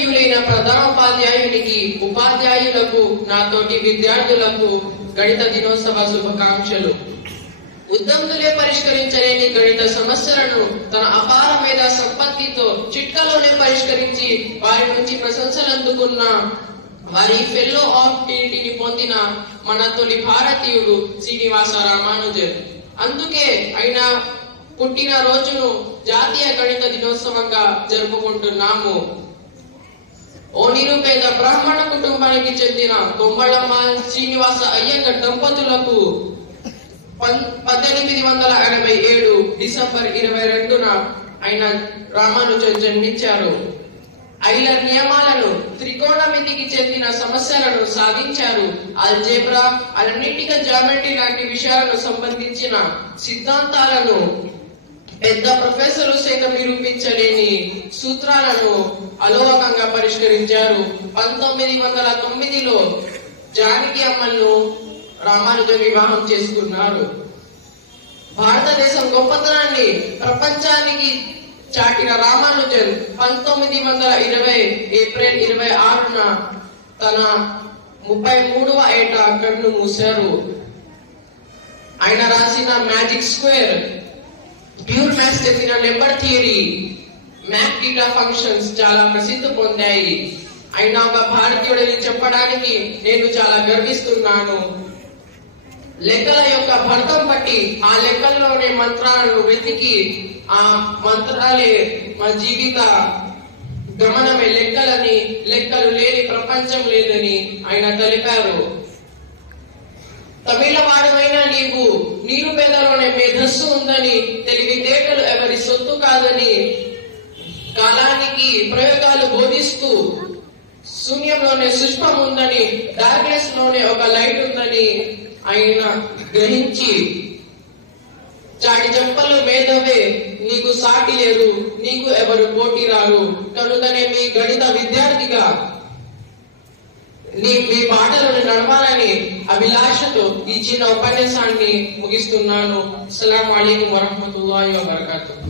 గౌరవనీయులైన ప్రధానోపాధ్యాయునికి, ఉపాధ్యాయులకు, నాతోటి విద్యార్థులకు గణిత దినోత్సవ శుభాకాంక్షలు. ఉద్దంతులే పరిష్కరించలేని గణిత సమస్యలను తన అపార మేధా సంపత్తితో చిట్కలోనే పరిష్కరించి వారి నుంచి ప్రశంసలు అందుకున్న వారి ఫెల్లో ఆఫ్ డిగ్రీని పొందిన మన తొలి భారతీయుడు శ్రీనివాస రామానుజన్. అందుకే ఆయన పుట్టిన రోజును జాతీయ గణిత దినోత్సవంగా జరుపుకుంటున్నాము. ఓ నిరుపేద బ్రాహ్మణ కుటుంబానికి చెందిన తొంబళమ్మ శ్రీనివాస అయ్యంగర్ దంపతులకు 1887 డిసెంబర్ 22న ఆయన రామానుజన్ జన్మించారు. ఐలర్ నియమాలను, త్రికోణమితికి చెందిన సమస్యలను సాధించారు. అల్జేబ్రా, అనలిటికల్ జామెట్రీ లాంటి విషయాలకు సంబంధించిన సిద్ధాంతాలను పెద్ద ప్రొఫెసర్లు సైతం నిరూపించలేని సూత్రాలను అలోకంగా పరిష్కరించారు. 1909లో జానకి అమ్మను రామానుజన్ వివాహం చేసుకున్నారు. భారతదేశం గొప్పతనాన్ని ప్రపంచానికి చాటిన రామానుజన్ 1920 ఏప్రిల్ 26న తన 33వ ఏట కన్ను మూశారు. ఆయన రాసిన మ్యాజిక్ స్క్వేర్, ప్యూర్ మ్యాథ్స్ చెందిన number theory, math data functions చాలా ప్రసిద్ధి పొందాయి. ఆయన ఒక భారతీయుడిని చెప్పడానికి నేను చాలా గర్విస్తున్నాను. లెక్కల యొక్క భర్తం బట్టి ఆ లెక్కల్లోనే మంత్రాలను వెతికి ఆ మంత్రాలే మా జీవిత గమనమే లెక్కలని, లెక్కలు లేని ప్రపంచం లేదని ఆయన తెలిపారు. తమిళవాడమైన నీవు నిరుపేదలోనే మేధస్సు ఉందని, తెలివితేటలు ఎవరి సొత్తు కాదని, కాలానికి ప్రయోగాలు బోధిస్తూ శూన్యంలోనే సుష్పం ఉందని, డార్క్నెస్ లోనే ఒక లైట్ ఉందని ఆయన గ్రహించి, చాటి చెప్పలు మేధవే నీకు సాటి లేరు, నీకు ఎవరు పోటీ రారు, కనుకనే మీ గణిత విద్యార్థిగా మీ బాటలను నడవాలని అభిలాషతో ఈ చిన్న ఉపన్యాసాన్ని ముగిస్తున్నాను. అస్సలాము అలైకుం వరహ్మతుల్లాహి వబరకాతుహు.